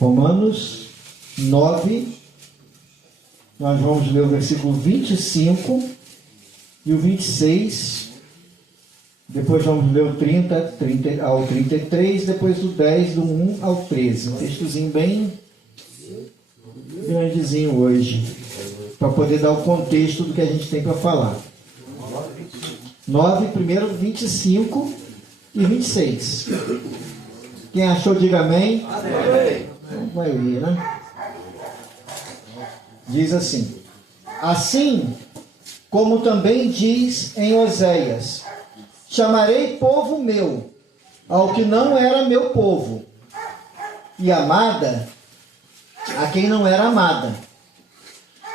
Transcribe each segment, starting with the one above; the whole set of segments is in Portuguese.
Romanos 9, nós vamos ler o versículo 25 e o 26, depois vamos ler o 30 ao 33, depois do 10, do 1 ao 13. Um textozinho bem grandezinho hoje, para poder dar o contexto do que a gente tem para falar. 9, primeiro 25 e 26. Quem achou, diga amém. Amém. A maioria, né? Diz assim: assim como também diz em Oséias: chamarei povo meu ao que não era meu povo, e amada a quem não era amada.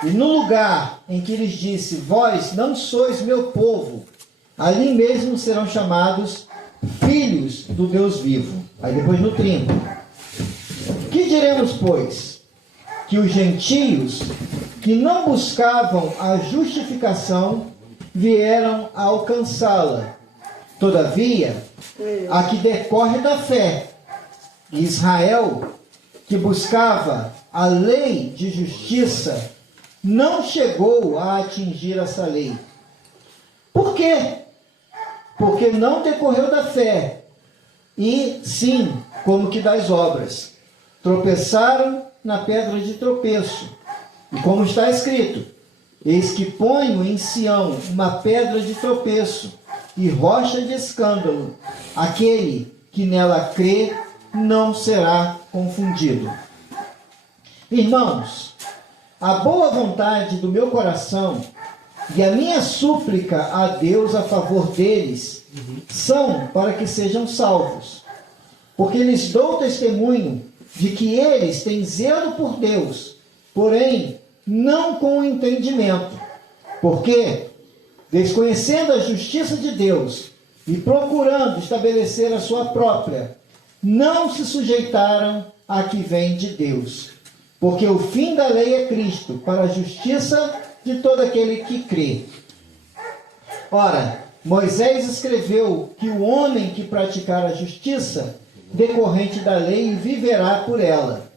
E no lugar em que lhes disse: vós não sois meu povo, ali mesmo serão chamados filhos do Deus vivo. Aí depois no 30. Que diremos, pois? Que os gentios que não buscavam a justificação vieram a alcançá-la. Todavia, a que decorre da fé, Israel, que buscava a lei de justiça, não chegou a atingir essa lei. Por quê? Porque não decorreu da fé, e sim, como que das obras. Tropeçaram na pedra de tropeço. E como está escrito: eis que ponho em Sião uma pedra de tropeço e rocha de escândalo. Aquele que nela crê não será confundido. Irmãos, a boa vontade do meu coração e a minha súplica a Deus a favor deles são para que sejam salvos. Porque lhes dou testemunho de que eles têm zelo por Deus, porém não com entendimento. Porque, desconhecendo a justiça de Deus e procurando estabelecer a sua própria, não se sujeitaram à que vem de Deus. Porque o fim da lei é Cristo, para a justiça de todo aquele que crê. Ora, Moisés escreveu que o homem que praticar a justiça decorrente da lei viverá por ela.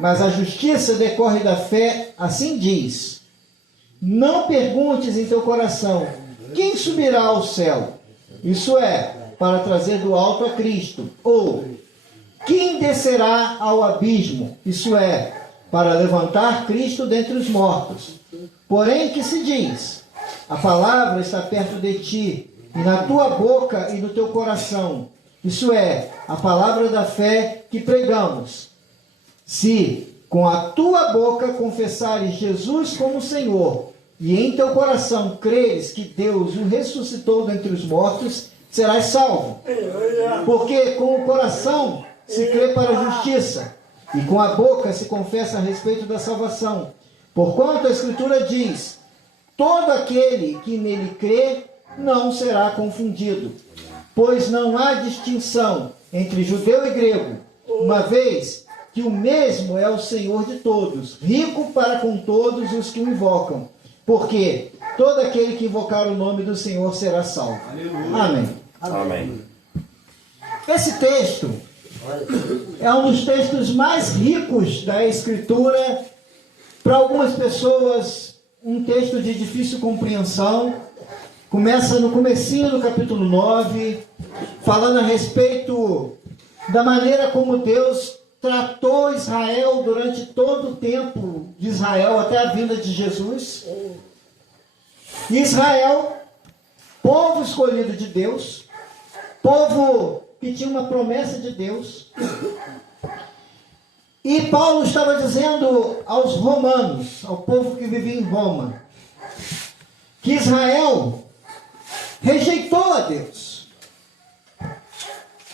Mas a justiça decorre da fé, assim diz: não perguntes em teu coração: quem subirá ao céu? Isso é, para trazer do alto a Cristo. Ou, quem descerá ao abismo? Isso é, para levantar Cristo dentre os mortos. Porém, que se diz: a palavra está perto de ti, e na tua boca e no teu coração. Isso é, a palavra da fé que pregamos. Se com a tua boca confessares Jesus como Senhor, e em teu coração creres que Deus o ressuscitou dentre os mortos, serás salvo. Porque com o coração se crê para a justiça, e com a boca se confessa a respeito da salvação. Porquanto a Escritura diz: todo aquele que nele crê não será confundido. Pois não há distinção entre judeu e grego, uma vez que o mesmo é o Senhor de todos, rico para com todos os que o invocam. Porque todo aquele que invocar o nome do Senhor será salvo. Amém. Amém. Esse texto é um dos textos mais ricos da Escritura. Para algumas pessoas, um texto de difícil compreensão. Começa no comecinho do capítulo 9, falando a respeito da maneira como Deus tratou Israel durante todo o tempo de Israel, até a vinda de Jesus. Israel, povo escolhido de Deus, povo que tinha uma promessa de Deus. E Paulo estava dizendo aos romanos, ao povo que vivia em Roma, que Israel rejeitou a Deus.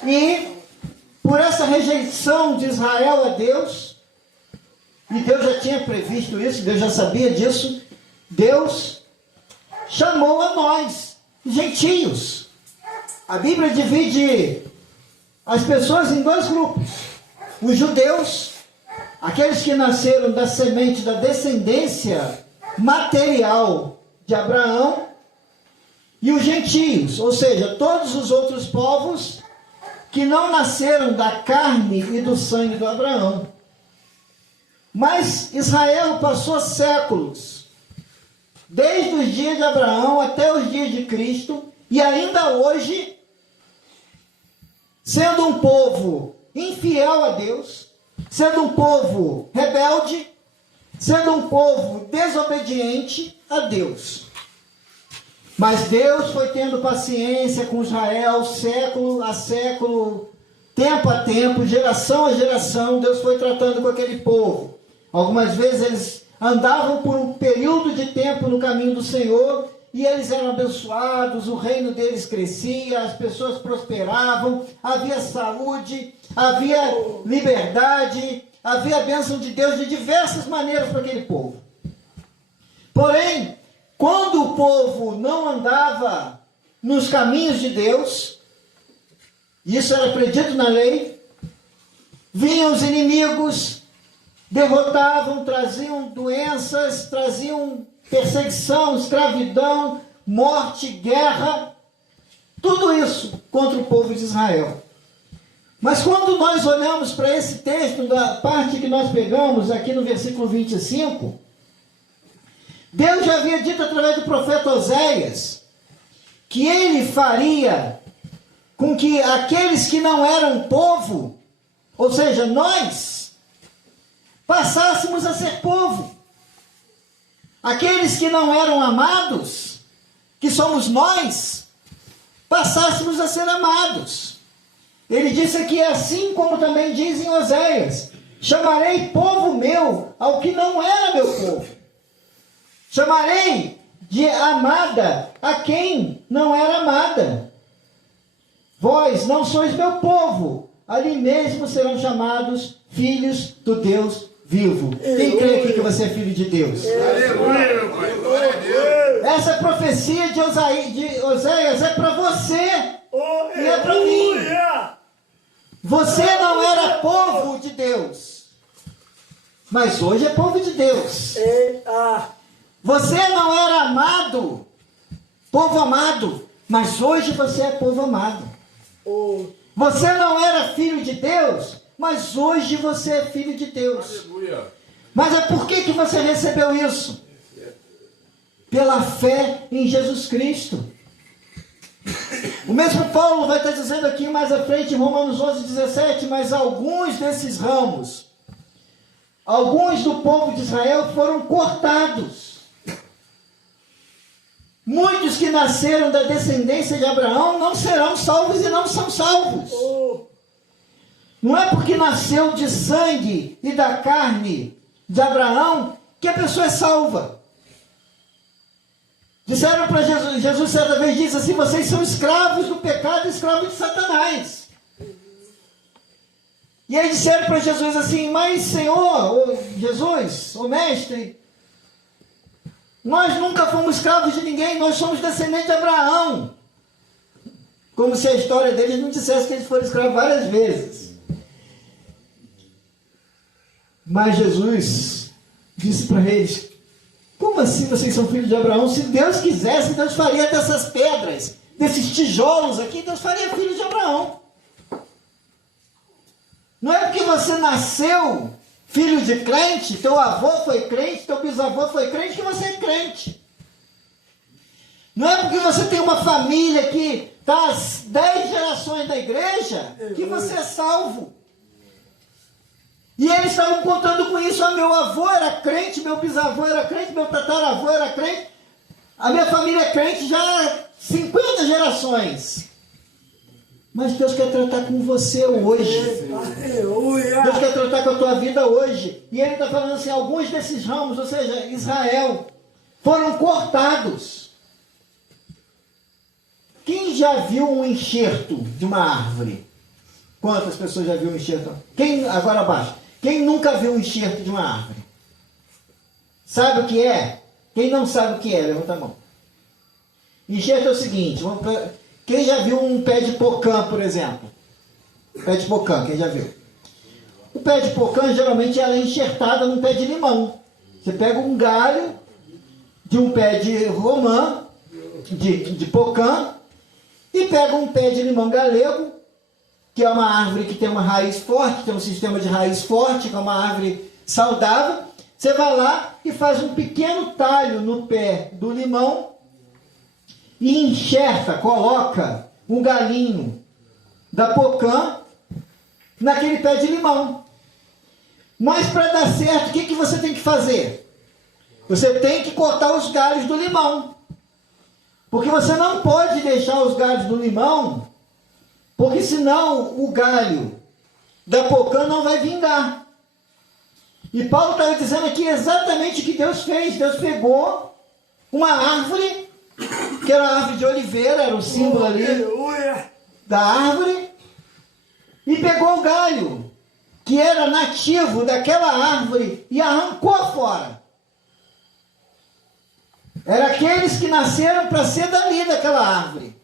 E por essa rejeição de Israel a Deus, e Deus já tinha previsto isso, Deus já sabia disso, Deus chamou a nós, gentios. A Bíblia divide as pessoas em dois grupos: os judeus, aqueles que nasceram da semente, da descendência material de Abraão, e os gentios, ou seja, todos os outros povos que não nasceram da carne e do sangue do Abraão. Mas Israel passou séculos, desde os dias de Abraão até os dias de Cristo, e ainda hoje, sendo um povo infiel a Deus, sendo um povo rebelde, sendo um povo desobediente a Deus. Mas Deus foi tendo paciência com Israel, século a século, tempo a tempo, geração a geração. Deus foi tratando com aquele povo. Algumas vezes eles andavam por um período de tempo no caminho do Senhor e eles eram abençoados, o reino deles crescia, as pessoas prosperavam, havia saúde, havia liberdade, havia a bênção de Deus de diversas maneiras para aquele povo. Porém, quando o povo não andava nos caminhos de Deus, isso era predito na lei, vinham os inimigos, derrotavam, traziam doenças, traziam perseguição, escravidão, morte, guerra, tudo isso contra o povo de Israel. Mas quando nós olhamos para esse texto, da parte que nós pegamos aqui no versículo 25, Deus já havia dito através do profeta Oséias que ele faria com que aqueles que não eram povo, ou seja, nós, passássemos a ser povo. Aqueles que não eram amados, que somos nós, passássemos a ser amados. Ele disse aqui, assim como também diz em Oséias: chamarei povo meu ao que não era meu povo. Chamarei de amada a quem não era amada. Vós não sois meu povo, ali mesmo serão chamados filhos do Deus vivo. Quem crê aqui que você é filho de Deus? Aleluia, meu Pai. Glória a Deus. Essa profecia de Oséias é para você e é para mim. Você não era povo de Deus, mas hoje é povo de Deus. Você não era amado, povo amado, mas hoje você é povo amado. Você não era filho de Deus, mas hoje você é filho de Deus. Aleluia. Mas é por que você recebeu isso? Pela fé em Jesus Cristo. O mesmo Paulo vai estar dizendo aqui mais à frente, em Romanos 11:17, mas alguns desses ramos, alguns do povo de Israel foram cortados. Muitos que nasceram da descendência de Abraão não serão salvos e não são salvos. Não é porque nasceu de sangue e da carne de Abraão que a pessoa é salva. Disseram para Jesus certa vez, disse assim: vocês são escravos do pecado, escravos de Satanás. E aí disseram para Jesus assim: mas Senhor, Jesus, mestre, nós nunca fomos escravos de ninguém, nós somos descendentes de Abraão. Como se a história deles não dissesse que eles foram escravos várias vezes. Mas Jesus disse para eles: como assim vocês são filhos de Abraão? Se Deus quisesse, Deus faria dessas pedras, desses tijolos aqui, Deus faria filhos de Abraão. Não é porque você nasceu filho de crente, teu avô foi crente, teu bisavô foi crente, que você é crente. Não é porque você tem uma família que está há 10 gerações da igreja, que você é salvo. E eles estavam contando com isso: meu avô era crente, meu bisavô era crente, meu tataravô era crente, a minha família é crente já há 50 gerações. Mas Deus quer tratar com você hoje. Deus quer tratar com a tua vida hoje. E ele está falando assim: alguns desses ramos, ou seja, Israel, foram cortados. Quem já viu um enxerto de uma árvore? Quantas pessoas já viu um enxerto? Agora abaixo. Quem nunca viu um enxerto de uma árvore? Sabe o que é? Quem não sabe o que é, levanta a mão. Enxerto é o seguinte: quem já viu um pé de pocã, por exemplo? Pé de pocã, quem já viu? O pé de pocã, geralmente, ela é enxertada num pé de limão. Você pega um galho de um pé de romã, de pocã, e pega um pé de limão galego, que é uma árvore que tem uma raiz forte, tem um sistema de raiz forte, que é uma árvore saudável, você vai lá e faz um pequeno talho no pé do limão e enxerta, coloca um galinho da pocã naquele pé de limão. Mas para dar certo, o que você tem que fazer? Você tem que cortar os galhos do limão. Porque você não pode deixar os galhos do limão, porque senão o galho da pocã não vai vingar. E Paulo estava dizendo aqui exatamente o que Deus fez. Deus pegou uma árvore, que era a árvore de oliveira, era o símbolo ali da árvore, e pegou o galho, que era nativo daquela árvore, e arrancou fora. Era aqueles que nasceram para ser dali daquela árvore.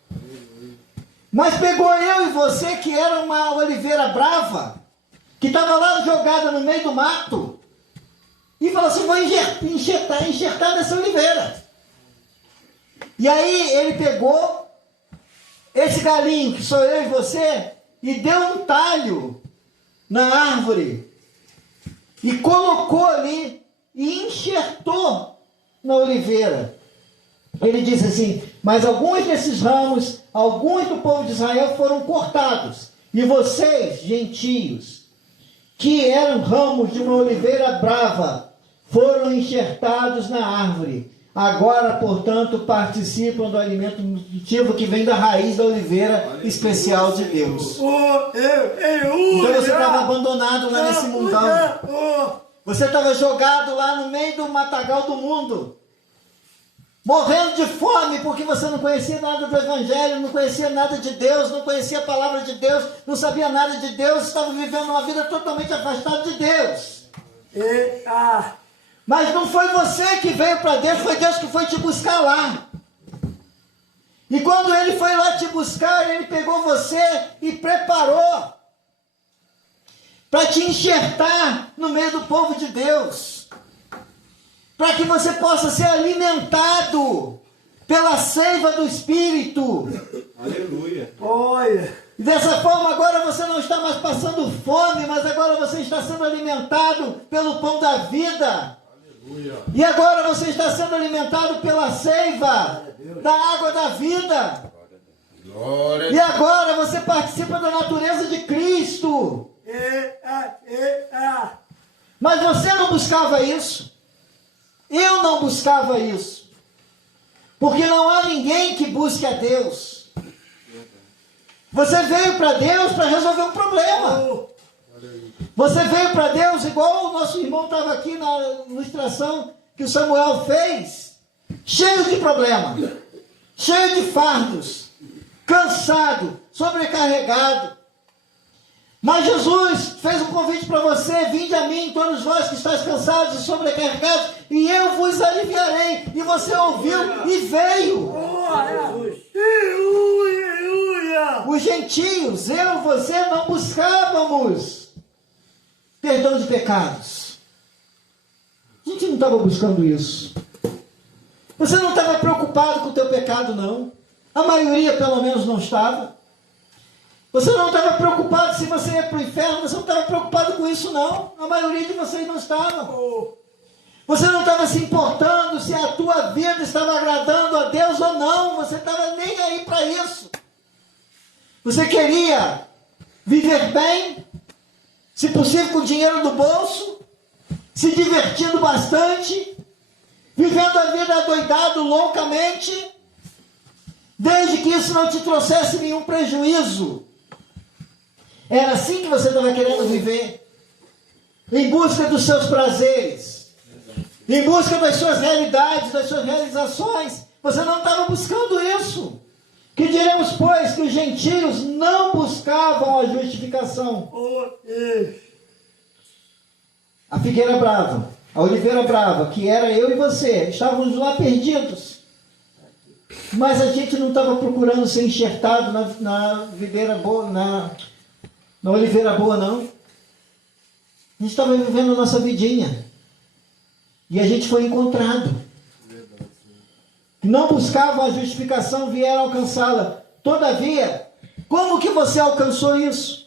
Mas pegou eu e você, que era uma oliveira brava, que estava lá jogada no meio do mato, e falou assim: vou enxertar nessa oliveira. E aí ele pegou esse galinho, que sou eu e você, e deu um talho na árvore, e colocou ali, e enxertou na oliveira. Ele disse assim: mas alguns desses ramos, alguns do povo de Israel foram cortados, e vocês, gentios, que eram ramos de uma oliveira brava, foram enxertados na árvore. Agora, portanto, participam do alimento nutritivo que vem da raiz da oliveira especial de Deus. Então você estava abandonado lá nesse mundão. Você estava jogado lá no meio do matagal do mundo, morrendo de fome, porque você não conhecia nada do Evangelho, não conhecia nada de Deus, não conhecia a palavra de Deus, não sabia nada de Deus, estava vivendo uma vida totalmente afastada de Deus. Mas não foi você que veio para Deus, foi Deus que foi te buscar lá. E quando Ele foi lá te buscar, Ele pegou você e preparou para te enxertar no meio do povo de Deus, para que você possa ser alimentado pela seiva do Espírito. Aleluia. Olha. E dessa forma agora você não está mais passando fome, mas agora você está sendo alimentado pelo pão da vida. Aleluia. E agora você está sendo alimentado pela seiva da água da vida. Glória. E agora você participa da natureza de Cristo. Mas você não buscava isso. Eu não buscava isso. Porque não há ninguém que busque a Deus. Você veio para Deus para resolver um problema. Você veio para Deus igual o nosso irmão estava aqui na ilustração que o Samuel fez. Cheio de problemas. Cheio de fardos. Cansado. Sobrecarregado. Mas Jesus fez um convite para você: vinde a mim, todos vós que estáis cansados e sobrecarregados, e eu vos aliviarei. E você ouviu e veio. Os gentios, eu e você, não buscávamos perdão de pecados. A gente não estava buscando isso. Você não estava preocupado com o teu pecado, não. A maioria, pelo menos, não estava. Você não estava preocupado se você ia para o inferno, você não estava preocupado com isso, não. A maioria de vocês não estava. Você não estava se importando se a tua vida estava agradando a Deus ou não. Você estava nem aí para isso. Você queria viver bem, se possível com dinheiro no bolso, se divertindo bastante, vivendo a vida adoidado loucamente, desde que isso não te trouxesse nenhum prejuízo. Era assim que você estava querendo viver, em busca dos seus prazeres, em busca das suas realidades, das suas realizações. Você não estava buscando isso. Que diremos, pois, que os gentios não buscavam a justificação. A figueira brava, a oliveira brava, que era eu e você, estávamos lá perdidos. Mas a gente não estava procurando ser enxertado na videira boa, na oliveira boa, não. A gente estava vivendo a nossa vidinha. E a gente foi encontrado. Não buscavam a justificação, vieram alcançá-la. Todavia, como que você alcançou isso?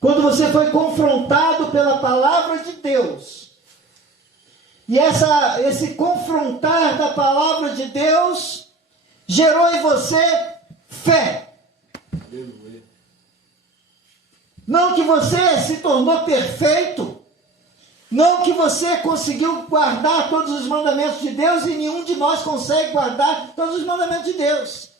quando você foi confrontado pela palavra de Deus, e esse confrontar da palavra de Deus gerou em você fé. Não que você se tornou perfeito, não que você conseguiu guardar todos os mandamentos de Deus, e nenhum de nós consegue guardar todos os mandamentos de Deus.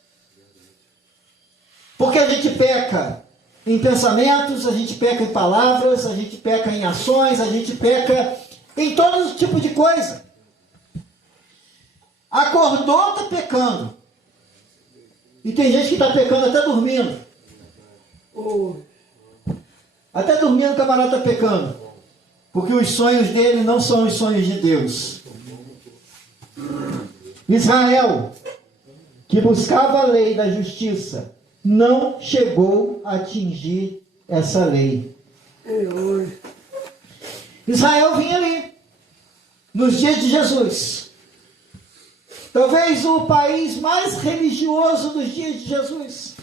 Porque a gente peca em pensamentos, a gente peca em palavras, a gente peca em ações, a gente peca em todo tipo de coisa. Acordou, está pecando. E tem gente que está pecando até dormindo. Até dormindo o camarada está pecando. Porque os sonhos dele não são os sonhos de Deus. Israel, que buscava a lei da justiça, não chegou a atingir essa lei. Israel vinha ali, nos dias de Jesus. Talvez o país mais religioso dos dias de Jesus.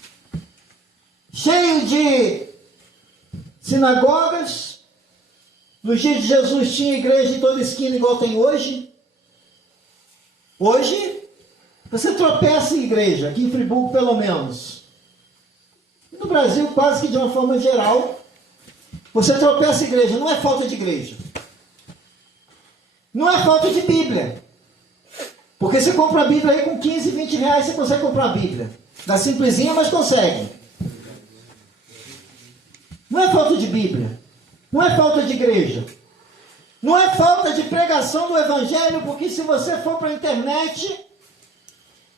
Cheio de sinagogas. Nos dias de Jesus tinha igreja em toda esquina igual tem hoje. Hoje, você tropeça em igreja, aqui em Friburgo pelo menos. No Brasil, quase que de uma forma geral, você tropeça em igreja. Não é falta de igreja. Não é falta de Bíblia. Porque você compra a Bíblia aí com 15, 20 reais, você consegue comprar a Bíblia. Dá simplesinha, mas consegue. Não é falta de Bíblia. Não é falta de igreja. Não é falta de pregação do Evangelho, porque se você for para a internet,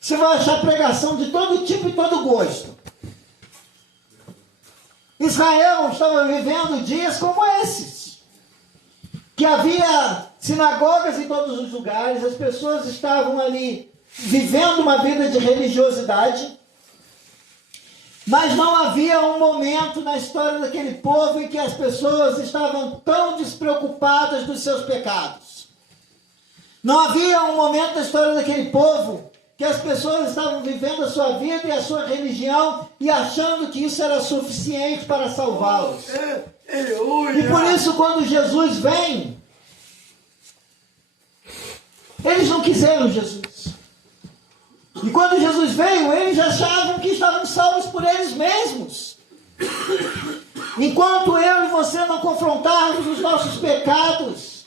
você vai achar pregação de todo tipo e todo gosto. Israel estava vivendo dias como esses, que havia sinagogas em todos os lugares, as pessoas estavam ali vivendo uma vida de religiosidade, mas não havia um momento na história daquele povo em que as pessoas estavam tão despreocupadas dos seus pecados. Não havia um momento na história daquele povo que as pessoas estavam vivendo a sua vida e a sua religião e achando que isso era suficiente para salvá-los. E por isso, quando Jesus vem, eles não quiseram Jesus. E quando Jesus veio, eles achavam que estavam salvos por eles mesmos. Enquanto eu e você não confrontarmos os nossos pecados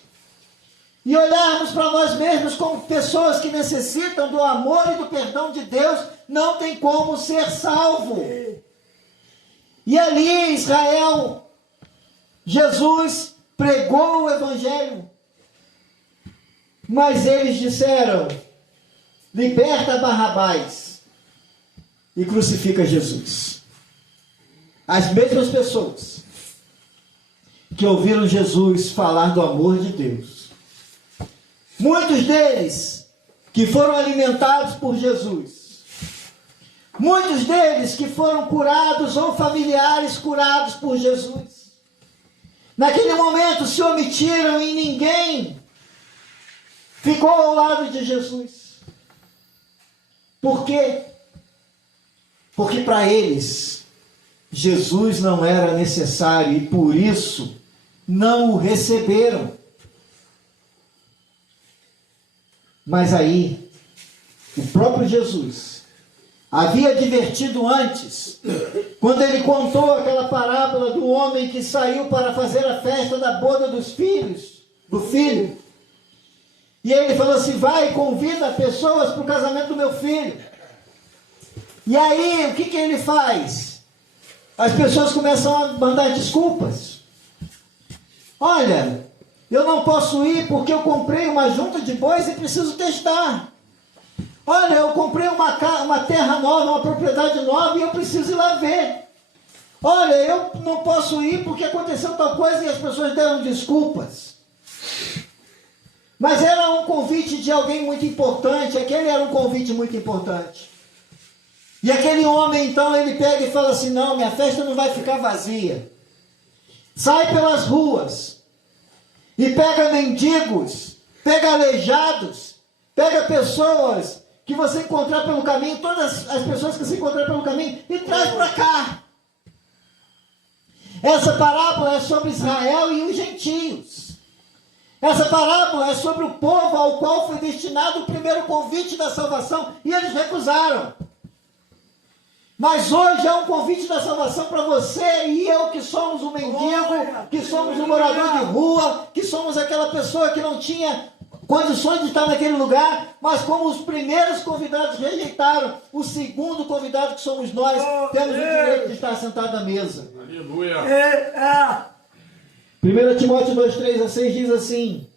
e olharmos para nós mesmos como pessoas que necessitam do amor e do perdão de Deus, não tem como ser salvo. E ali em Israel, Jesus pregou o Evangelho, mas eles disseram: liberta Barrabás e crucifica Jesus. As mesmas pessoas que ouviram Jesus falar do amor de Deus, muitos deles que foram alimentados por Jesus, muitos deles que foram curados ou familiares curados por Jesus, naquele momento se omitiram e ninguém ficou ao lado de Jesus. Por quê? Porque para eles Jesus não era necessário e por isso não o receberam. Mas aí, o próprio Jesus havia advertido antes, quando ele contou aquela parábola do homem que saiu para fazer a festa da boda do filho. E ele falou assim: vai e convida pessoas para o casamento do meu filho. E aí, o que ele faz? As pessoas começam a mandar desculpas. Olha, eu não posso ir porque eu comprei uma junta de bois e preciso testar. Olha, eu comprei uma terra nova, uma propriedade nova e eu preciso ir lá ver. Olha, eu não posso ir porque aconteceu tal coisa e as pessoas deram desculpas. Mas era um convite de alguém muito importante, aquele era um convite muito importante. E aquele homem, então, ele pega e fala assim: não, minha festa não vai ficar vazia. Sai pelas ruas e pega mendigos, pega aleijados, pega pessoas que você encontrar pelo caminho, todas as pessoas que você encontrar pelo caminho, e traz para cá. Essa parábola é sobre Israel e os gentios. Essa parábola é sobre o povo ao qual foi destinado o primeiro convite da salvação e eles recusaram. Mas hoje é um convite da salvação para você e eu que somos um mendigo, que somos um morador de rua, que somos aquela pessoa que não tinha condições de estar naquele lugar, mas como os primeiros convidados rejeitaram, o segundo convidado que somos nós, temos o direito de estar sentado à mesa. Aleluia. 1 Timóteo 2:3-6 diz assim: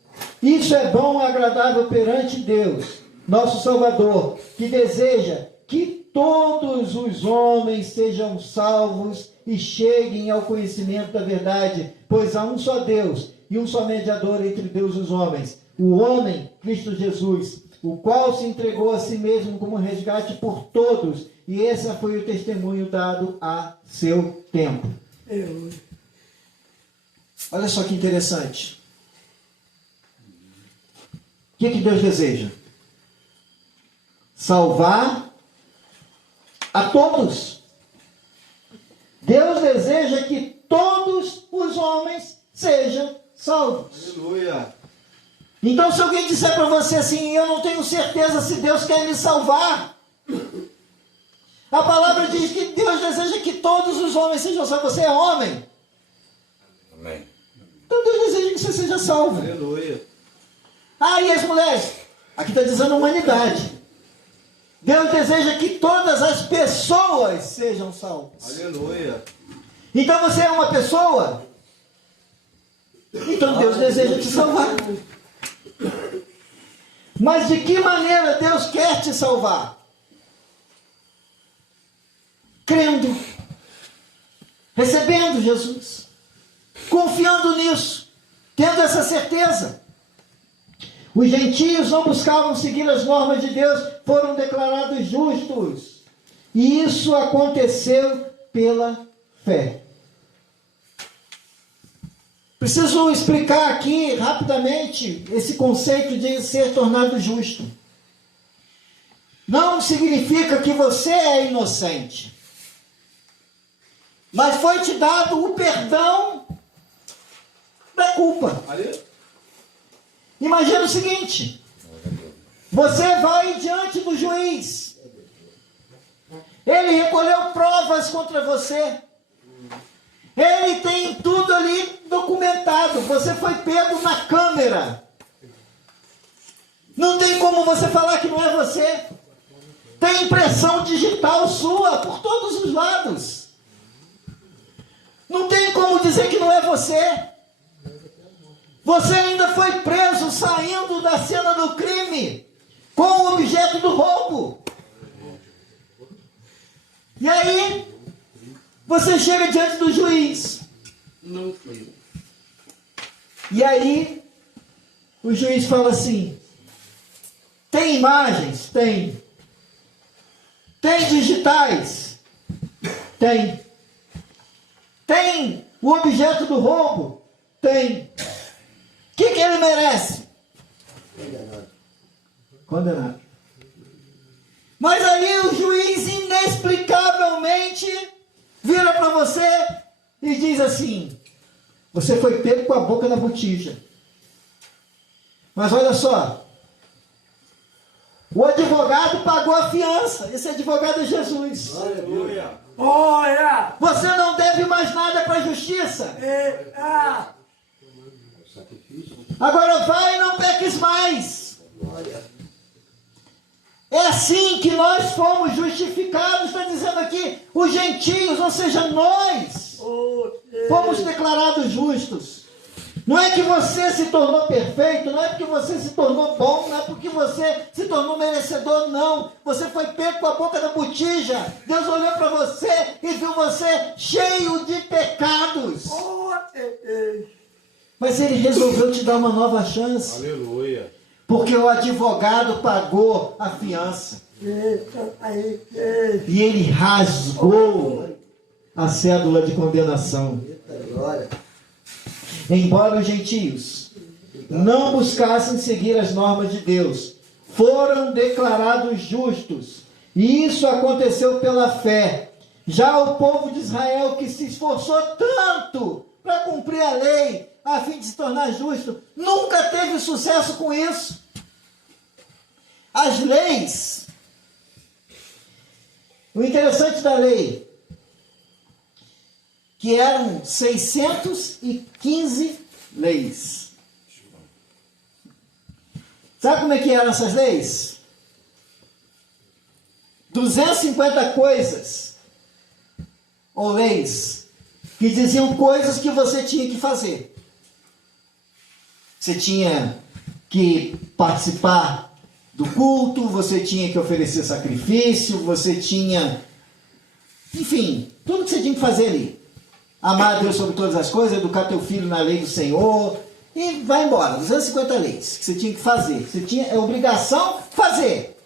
isso é bom e agradável perante Deus, nosso Salvador, que deseja que todos os homens sejam salvos e cheguem ao conhecimento da verdade, pois há um só Deus e um só mediador entre Deus e os homens, o homem, Cristo Jesus, o qual se entregou a si mesmo como resgate por todos, e esse foi o testemunho dado a seu tempo. Olha só que interessante. O que Deus deseja? Salvar a todos. Deus deseja que todos os homens sejam salvos. Aleluia. Então, se alguém disser para você assim, eu não tenho certeza se Deus quer me salvar, a palavra diz que Deus deseja que todos os homens sejam salvos. Você é homem? Amém. Então Deus deseja que você seja salvo. Aleluia. E as mulheres? Aqui está dizendo humanidade. Deus deseja que todas as pessoas sejam salvas. Aleluia. Então você é uma pessoa? Então Deus deseja te salvar. Mas de que maneira Deus quer te salvar? Crendo, recebendo Jesus, confiando nisso, tendo essa certeza. Os gentios não buscavam seguir as normas de Deus, foram declarados justos. E isso aconteceu pela fé. Preciso explicar aqui rapidamente esse conceito de ser tornado justo. Não significa que você é inocente, mas foi te dado o perdão da culpa. Imagina o seguinte: você vai diante do juiz, ele recolheu provas contra você, ele tem tudo ali documentado, você foi pego na câmera, não tem como você falar que não é você, tem impressão digital sua por todos os lados, não tem como dizer que não é você. Você ainda foi preso saindo da cena do crime com o objeto do roubo. E aí, você chega diante do juiz. Não foi. E aí, o juiz fala assim: tem imagens? Tem. Tem digitais? Tem. Tem o objeto do roubo? Tem. O que ele merece? Condenado. Mas aí o juiz inexplicavelmente vira para você e diz assim: você foi pego com a boca na botija. Mas olha só, o advogado pagou a fiança. Esse advogado é Jesus. Aleluia. Olha! Você não deve mais nada para a justiça. Agora vai e não peques mais. É assim que nós fomos justificados. Está dizendo aqui, os gentios, ou seja, nós, fomos declarados justos. Não é que você se tornou perfeito, não é porque você se tornou bom, não é porque você se tornou merecedor, não. Você foi pego com a boca da botija. Deus olhou para você e viu você cheio de pecados. Mas Ele resolveu te dar uma nova chance. Aleluia. Porque o advogado pagou a fiança. E ele rasgou a cédula de condenação. Embora os gentios não buscassem seguir as normas de Deus, foram declarados justos. E isso aconteceu pela fé. Já o povo de Israel, que se esforçou tanto para cumprir a lei, a fim de se tornar justo, nunca teve sucesso com isso. As leis, o interessante da lei, que eram 615 leis. Sabe como é que eram essas leis? 250 coisas, ou leis, que diziam coisas que você tinha que fazer. Você tinha que participar do culto, você tinha que oferecer sacrifício, você tinha, enfim, tudo que você tinha que fazer ali. Amar a Deus sobre todas as coisas, educar teu filho na lei do Senhor, e vai embora. 250 leis que você tinha que fazer. Você tinha é obrigação fazer.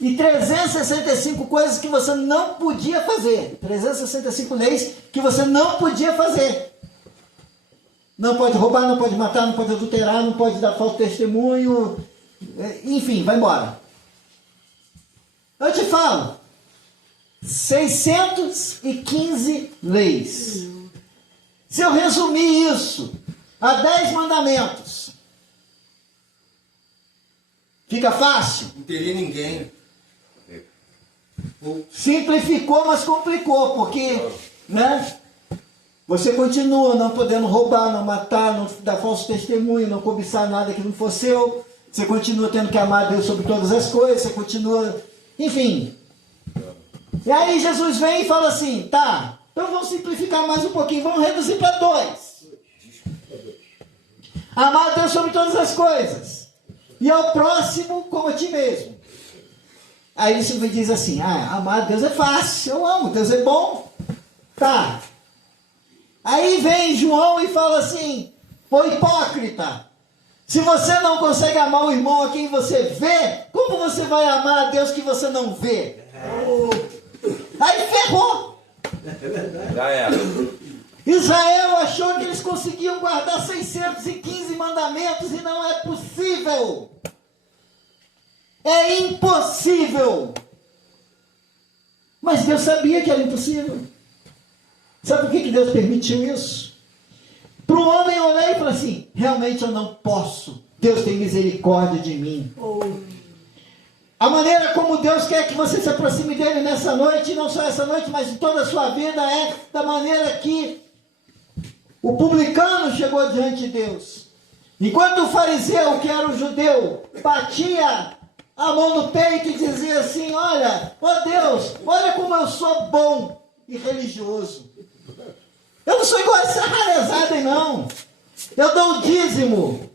E 365 coisas que você não podia fazer. 365 leis que você não podia fazer. Não pode roubar, não pode matar, não pode adulterar, não pode dar falso testemunho. Enfim, vai embora. Eu te falo. 615 leis. Se eu resumir isso a 10 mandamentos, fica fácil? Não teria ninguém. Simplificou, mas complicou, porque, né? Você continua não podendo roubar, não matar, não dar falso testemunho, não cobiçar nada que não for seu. Você continua tendo que amar a Deus sobre todas as coisas, você continua, enfim. E aí Jesus vem e fala assim, tá, então vamos simplificar mais um pouquinho, vamos reduzir para 2. Amar a Deus sobre todas as coisas. E ao próximo como a ti mesmo. Aí ele diz assim, amar a Deus é fácil, eu amo, Deus é bom. Tá. Aí vem João e fala assim, pô, hipócrita, se você não consegue amar o irmão a quem você vê, como você vai amar a Deus que você não vê? Aí ferrou. Já era. Israel achou que eles conseguiam guardar 615 mandamentos e não é possível. É impossível. Mas Deus sabia que era impossível. Sabe por que Deus permitiu isso? Para o homem olhar e falar assim, realmente eu não posso. Deus tem misericórdia de mim. A maneira como Deus quer que você se aproxime dele nessa noite, e não só essa noite, mas em toda a sua vida, é da maneira que o publicano chegou diante de Deus. Enquanto o fariseu, que era o judeu, batia a mão no peito e dizia assim, olha, ó Deus, olha como eu sou bom e religioso. Eu não sou igual a essa rarezada, não. Eu dou o dízimo.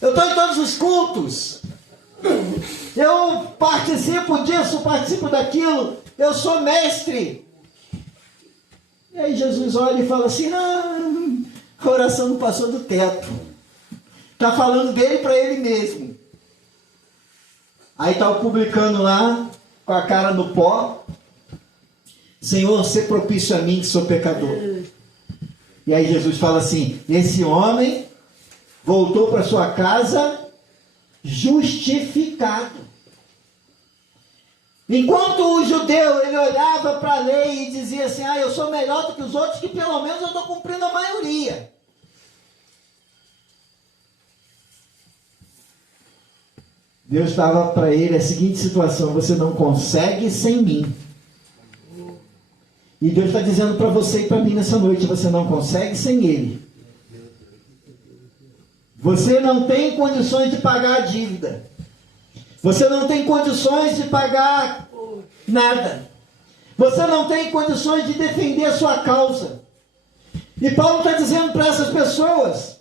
Eu estou em todos os cultos. Eu participo disso, participo daquilo. Eu sou mestre. E aí Jesus olha e fala assim, a oração não passou do teto. Está falando dele para ele mesmo. Aí está o publicano lá, com a cara no pó. Senhor, sê propício a mim que sou pecador. E aí Jesus fala assim, esse homem voltou para sua casa justificado. Enquanto o judeu, ele olhava para a lei e dizia assim, eu sou melhor do que os outros, que pelo menos eu estou cumprindo a maioria. Deus estava para ele a seguinte situação, você não consegue sem mim. E Deus está dizendo para você e para mim nessa noite, você não consegue sem ele. Você não tem condições de pagar a dívida. Você não tem condições de pagar nada. Você não tem condições de defender a sua causa. E Paulo está dizendo para essas pessoas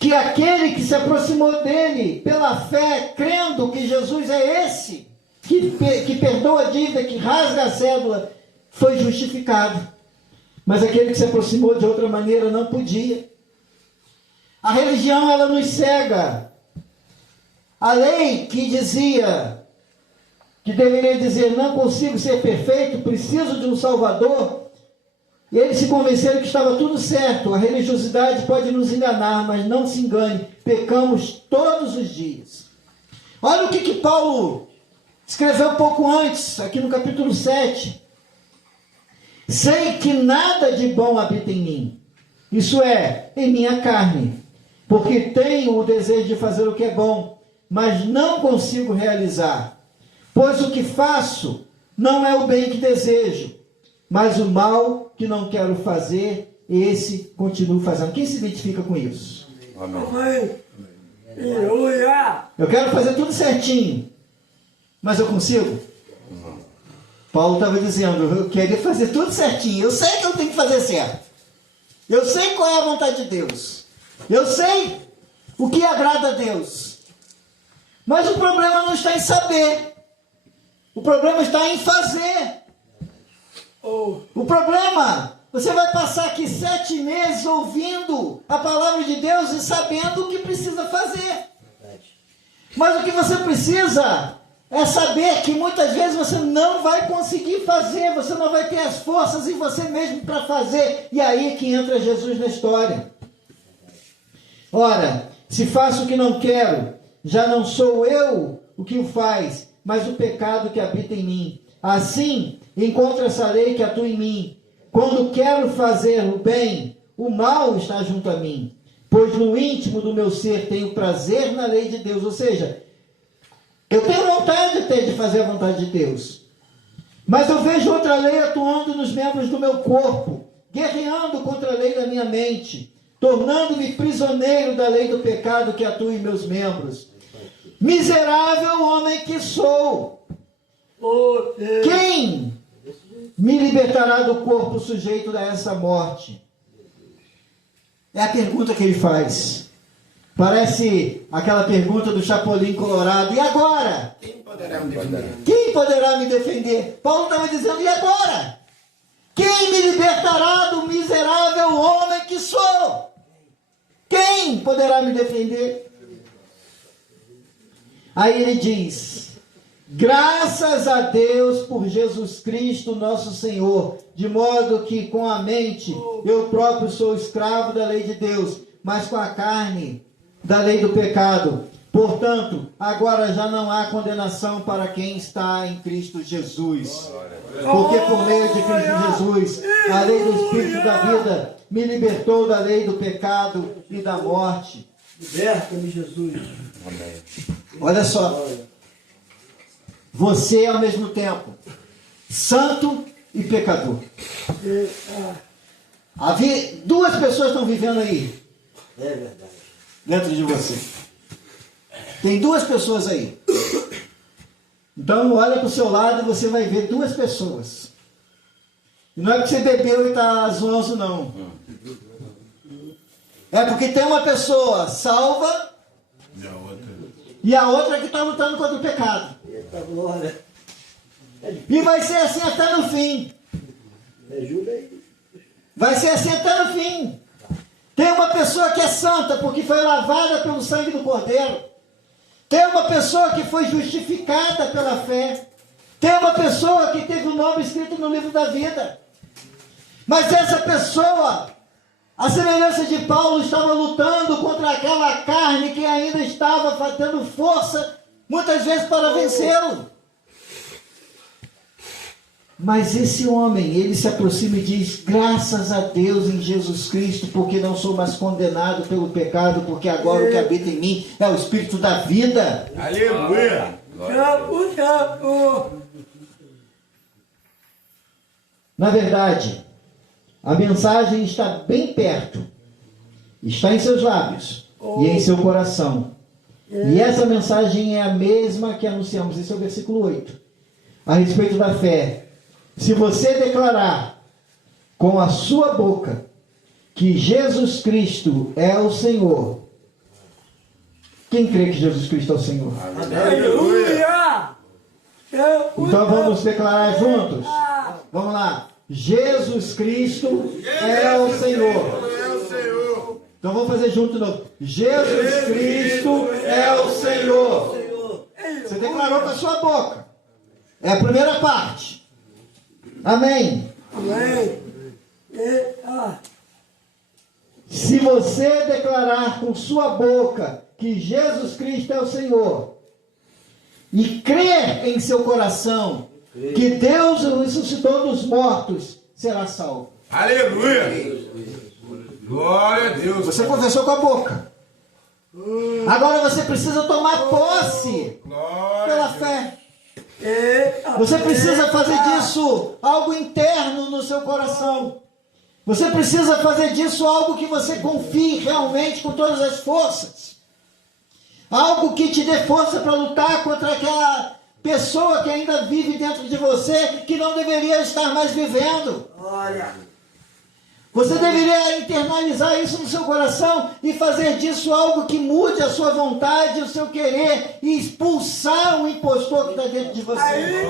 que aquele que se aproximou dele pela fé, crendo que Jesus é esse, que perdoa a dívida, que rasga a cédula, foi justificado. Mas aquele que se aproximou de outra maneira não podia. A religião, ela nos cega. A lei que dizia, que deveria dizer, não consigo ser perfeito, preciso de um Salvador, e eles se convenceram que estava tudo certo. A religiosidade pode nos enganar, mas não se engane, pecamos todos os dias. Olha o que Paulo escreveu um pouco antes, aqui no capítulo 7. Sei que nada de bom habita em mim, isso é, em minha carne, porque tenho o desejo de fazer o que é bom, mas não consigo realizar. Pois o que faço não é o bem que desejo, mas o mal que não quero fazer, esse continuo fazendo. Quem se identifica com isso? Amém. Eu quero fazer tudo certinho, mas eu consigo? Paulo estava dizendo, eu queria fazer tudo certinho. Eu sei que eu tenho que fazer certo. Eu sei qual é a vontade de Deus. Eu sei o que agrada a Deus. Mas o problema não está em saber. O problema está em fazer. O problema, você vai passar aqui 7 meses ouvindo a palavra de Deus e sabendo o que precisa fazer. Mas o que você precisa é saber que muitas vezes você não vai conseguir fazer, você não vai ter as forças em você mesmo para fazer. E aí que entra Jesus na história. Ora, se faço o que não quero, já não sou eu o que o faz, mas o pecado que habita em mim. Assim, encontro essa lei que atua em mim. Quando quero fazer o bem, o mal está junto a mim. Pois no íntimo do meu ser tenho prazer na lei de Deus. Ou seja, eu tenho vontade até de fazer a vontade de Deus. Mas eu vejo outra lei atuando nos membros do meu corpo, guerreando contra a lei da minha mente, tornando-me prisioneiro da lei do pecado que atua em meus membros. Miserável homem que sou! Quem me libertará do corpo sujeito a essa morte? É a pergunta que ele faz. Parece aquela pergunta do Chapolin Colorado. E agora? Quem poderá me defender? Quem poderá me defender? Paulo estava dizendo, e agora? Quem me libertará do miserável homem que sou? Quem poderá me defender? Aí ele diz, graças a Deus por Jesus Cristo nosso Senhor, de modo que com a mente eu próprio sou escravo da lei de Deus, mas com a carne da lei do pecado. Portanto, agora já não há condenação para quem está em Cristo Jesus. Porque por meio de Cristo Jesus, a lei do Espírito da vida me libertou da lei do pecado e da morte. Liberta-me, Jesus. Amém. Olha só. Você ao mesmo tempo, santo e pecador. Duas pessoas estão vivendo aí. É verdade. Dentro de você. Tem duas pessoas aí. Então olha para o seu lado e você vai ver duas pessoas. E não é porque você bebeu e está zonzo, não. É porque tem uma pessoa salva e a outra que está lutando contra o pecado. Eita glória. E vai ser assim até no fim. Me ajuda aí. Vai ser assim até no fim. Tem uma pessoa que é santa porque foi lavada pelo sangue do Cordeiro. Tem uma pessoa que foi justificada pela fé. Tem uma pessoa que teve o nome escrito no livro da vida. Mas essa pessoa, a semelhança de Paulo, estava lutando contra aquela carne que ainda estava tendo força, muitas vezes para vencê-lo. Mas esse homem, ele se aproxima e diz, graças a Deus em Jesus Cristo, porque não sou mais condenado pelo pecado, porque agora o que habita em mim é o Espírito da vida. Aleluia. Na verdade, a mensagem está bem perto, está em seus lábios e em seu coração. E essa mensagem é a mesma que anunciamos, esse é o versículo 8, a respeito da fé. Se você declarar com a sua boca que Jesus Cristo é o Senhor, quem crê que Jesus Cristo é o Senhor? Aleluia! Então vamos declarar juntos. Vamos lá. Jesus Cristo é o Senhor. Então vamos fazer junto de novo. Jesus Cristo é o Senhor. Você declarou com a sua boca. É a primeira parte. Amém. Amém. Se você declarar com sua boca que Jesus Cristo é o Senhor e crer em seu coração que Deus o ressuscitou dos mortos, será salvo. Aleluia. Glória a Deus. Você confessou com a boca. Agora você precisa tomar posse pela fé. Você precisa fazer disso algo interno no seu coração. Você precisa fazer disso algo que você confie realmente com todas as forças. Algo que te dê força para lutar contra aquela pessoa que ainda vive dentro de você, que não deveria estar mais vivendo. Você deveria internalizar isso no seu coração e fazer disso algo que mude a sua vontade, o seu querer, e expulsar o impostor que está dentro de você.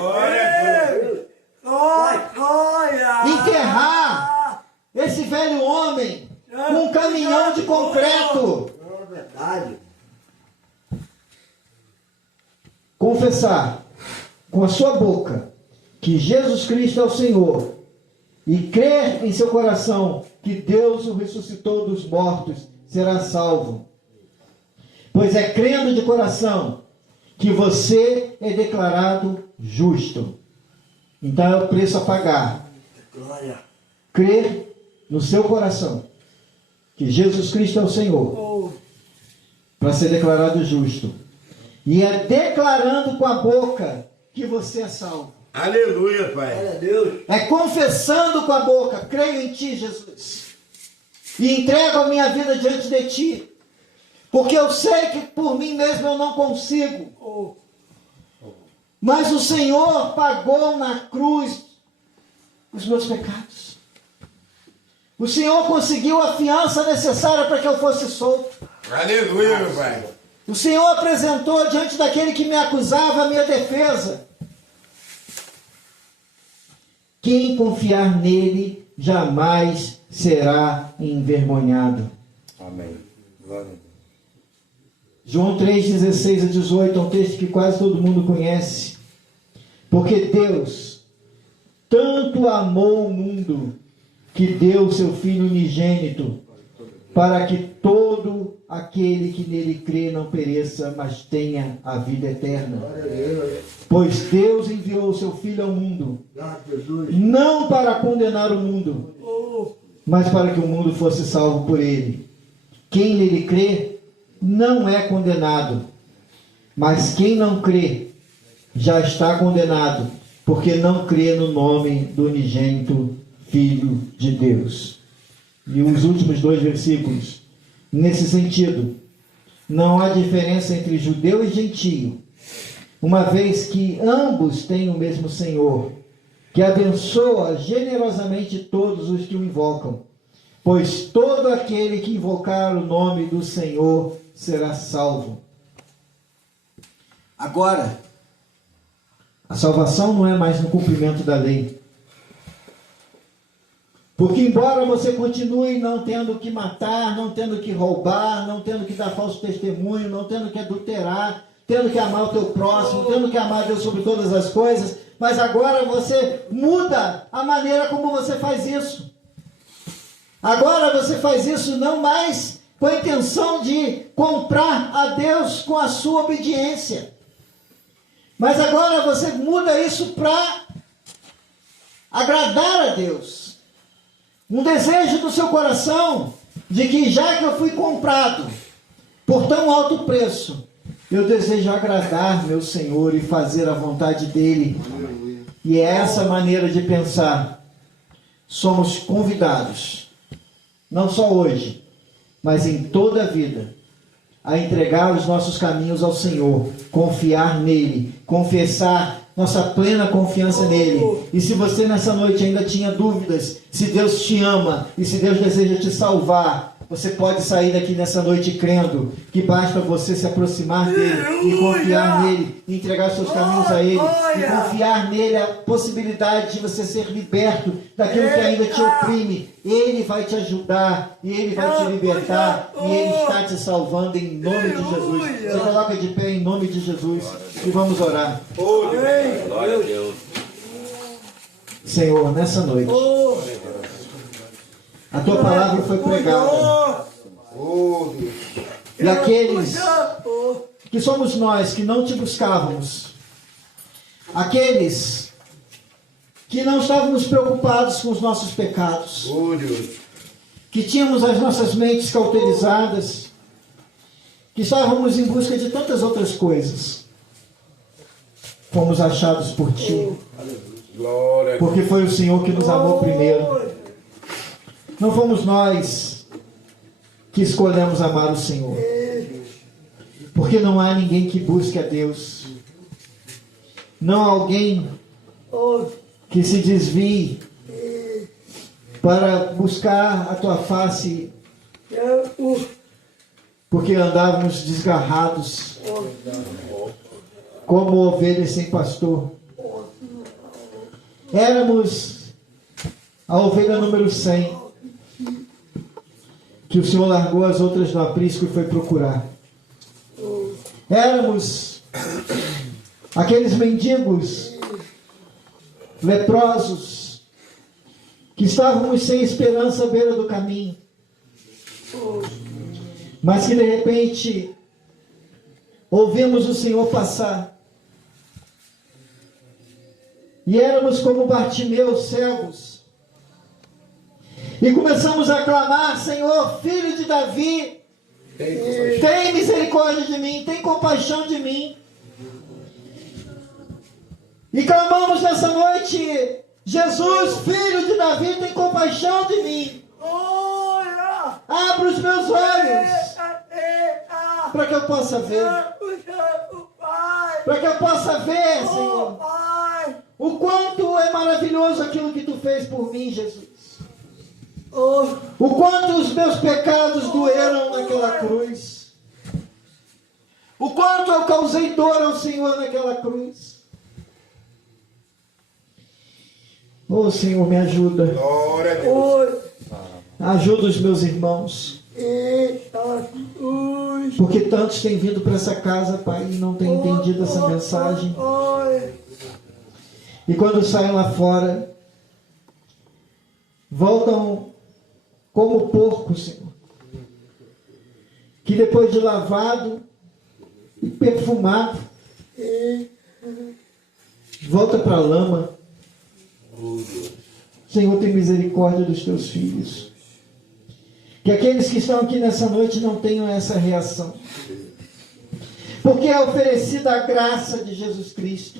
Enterrar esse velho homem com um caminhão de concreto. É verdade. Confessar com a sua boca que Jesus Cristo é o Senhor e crer em seu coração que Deus o ressuscitou dos mortos, será salvo. Pois é crendo de coração que você é declarado justo. Então é o preço a pagar. Glória. Crer no seu coração que Jesus Cristo é o Senhor, para ser declarado justo. E é declarando com a boca que você é salvo. Aleluia, Pai. Glória a Deus. É confessando com a boca, creio em Ti, Jesus, e entrego a minha vida diante de Ti, porque eu sei que por mim mesmo eu não consigo, mas o Senhor pagou na cruz os meus pecados. O Senhor conseguiu a fiança necessária para que eu fosse solto. Aleluia, meu Pai. O Senhor apresentou diante daquele que me acusava a minha defesa. Quem confiar nele jamais será envergonhado. Amém. Glória a Deus. João 3, 16 a 18 é um texto que quase todo mundo conhece. Porque Deus tanto amou o mundo que deu seu Filho unigênito, para que todo aquele que nele crê não pereça, mas tenha a vida eterna. Glória a Deus. Pois Deus enviou o seu Filho ao mundo, Graças a Jesus. não para condenar o mundo, mas para que o mundo fosse salvo por ele. Quem nele crê não é condenado, mas quem não crê já está condenado, porque não crê no nome do unigênito Filho de Deus. E os últimos 2 versículos, nesse sentido, não há diferença entre judeu e gentio, uma vez que ambos têm o mesmo Senhor, que abençoa generosamente todos os que o invocam, pois todo aquele que invocar o nome do Senhor será salvo. Agora, a salvação não é mais no cumprimento da lei. Porque embora você continue não tendo que matar, não tendo que roubar, não tendo que dar falso testemunho, não tendo que adulterar, tendo que amar o teu próximo, tendo que amar Deus sobre todas as coisas, mas agora você muda a maneira como você faz isso. Agora você faz isso não mais com a intenção de comprar a Deus com a sua obediência, mas agora você muda isso para agradar a Deus. Um desejo do seu coração de que já que eu fui comprado por tão alto preço, eu desejo agradar meu Senhor e fazer a vontade dele. E é essa maneira de pensar. Somos convidados, não só hoje, mas em toda a vida, a entregar os nossos caminhos ao Senhor, confiar nele, confessar nossa plena confiança nele. E se você nessa noite ainda tinha dúvidas, se Deus te ama e se Deus deseja te salvar, você pode sair daqui nessa noite crendo que basta você se aproximar dele e confiar nele, e entregar seus caminhos a ele, e confiar nele a possibilidade de você ser liberto daquilo que ainda te oprime. Ele vai te ajudar, e ele vai te libertar, e ele está te salvando em nome de Jesus. Você coloca de pé em nome de Jesus e vamos orar. Glória a Deus. Senhor, nessa noite, a tua palavra foi pregada. E aqueles que somos nós que não te buscávamos, aqueles que não estávamos preocupados com os nossos pecados, Oh, Deus. que tínhamos as nossas mentes cauterizadas, que estávamos em busca de tantas outras coisas, fomos achados por Ti, Glória a Deus. porque foi o Senhor que nos amou primeiro. Não fomos nós que escolhemos amar o Senhor, porque não há ninguém que busque a Deus, não há alguém que se desvie para buscar a Tua face, porque andávamos desgarrados como ovelhas sem pastor. Éramos a ovelha número 100, que o Senhor largou as outras no aprisco e foi procurar. Éramos aqueles mendigos leprosos que estávamos sem esperança à beira do caminho, mas que de repente ouvimos o Senhor passar. E éramos como Bartimeu, cegos. E começamos a clamar: Senhor, filho de Davi, tem misericórdia de mim, tem compaixão de mim. E clamamos nessa noite: Jesus, filho de Davi, tem compaixão de mim. Abra os meus olhos para que eu possa ver. Para que eu possa ver, Senhor, o quanto é maravilhoso aquilo que Tu fez por mim, Jesus. O quanto os meus pecados doeram naquela cruz. O quanto eu causei dor ao Senhor naquela cruz. Oh, Senhor, me ajuda. Glória a Deus. Ajuda os meus irmãos. Porque tantos têm vindo para essa casa, Pai, e não têm entendido essa mensagem. E quando saem lá fora, voltam como porco, Senhor, que depois de lavado e perfumado, volta para a lama. Senhor, tem misericórdia dos Teus filhos. Que aqueles que estão aqui nessa noite não tenham essa reação, porque é oferecida a graça de Jesus Cristo,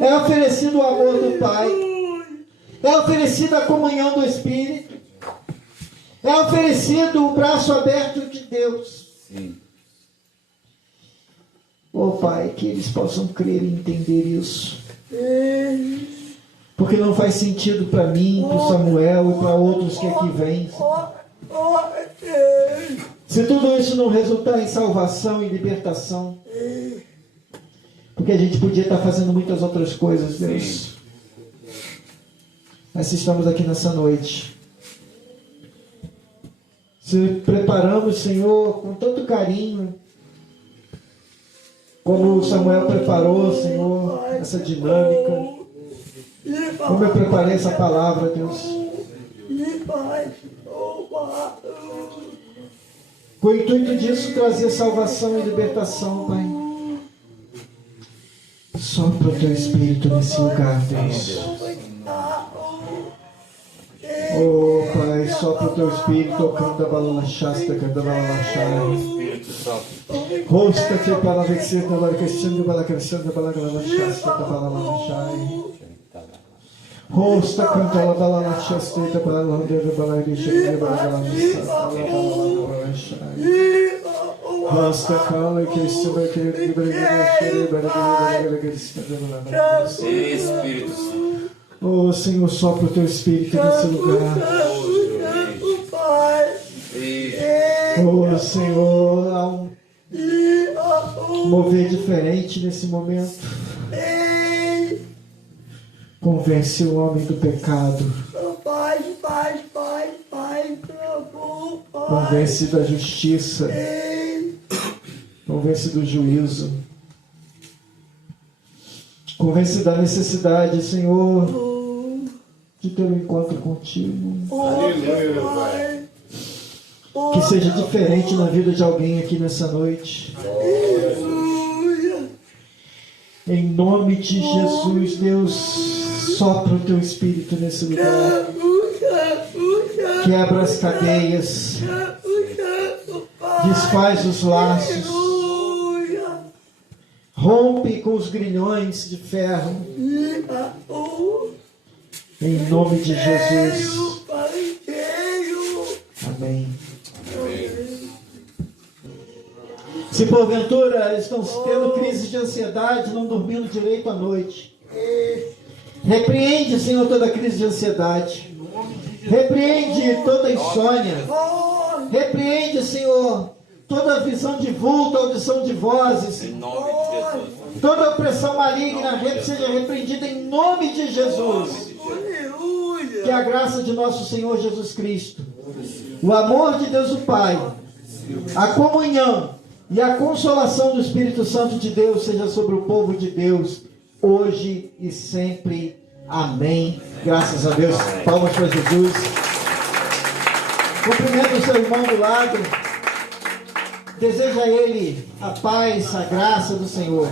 é oferecido o amor do Pai, é oferecida a comunhão do Espírito, é oferecido o braço aberto de Deus. Oh Pai, que eles possam crer e entender isso, porque não faz sentido para mim, para o Samuel e para outros que aqui vêm. Se tudo isso não resultar em salvação e libertação, porque a gente podia estar fazendo muitas outras coisas, Deus. Mas se estamos aqui nessa noite, se preparamos, Senhor, com tanto carinho, como o Samuel preparou, Senhor, essa dinâmica, como eu preparei essa palavra, Deus, com o intuito disso trazer salvação e libertação, Pai. Sopra o Teu Espírito nesse lugar, Deus. Oh Pai, sopra o Teu Espírito, tocando a balala shasta, canta a balala shai. Rosta te para vencer, da bala crescendo, da bala crescendo, da bala shasta, da balala shai. Rosta canta a balala shasta, da bala da bala crescendo, da bala shai. Rosta cala que se vai querer Espírito Santo. Oh Senhor, sopra o Teu Espírito nesse lugar. Oh Senhor, há um mover diferente nesse momento. Convence o homem do pecado. Convence da justiça. Convence do juízo. Convence da necessidade, Senhor, de ter um encontro contigo. Aleluia, Pai. Que seja diferente na vida de alguém aqui nessa noite. Em nome de Jesus, Deus, sopra o teu espírito nesse lugar. Quebra as cadeias. Desfaz os laços. Rompe com os grilhões de ferro. Em nome de Jesus. Amém. Se porventura estão tendo crise de ansiedade, não dormindo direito à noite, repreende, Senhor, toda crise de ansiedade. Repreende toda insônia. Repreende, Senhor, toda visão de vulto, audição de vozes. Em nome de Jesus. Toda opressão maligna seja repreendida em nome de Jesus. Que a graça de nosso Senhor Jesus Cristo, o amor de Deus o Pai, a comunhão e a consolação do Espírito Santo de Deus seja sobre o povo de Deus, hoje e sempre. Amém. Graças a Deus. Palmas para Jesus. Cumprimenta o seu irmão do lado. Deseja a ele a paz, a graça do Senhor.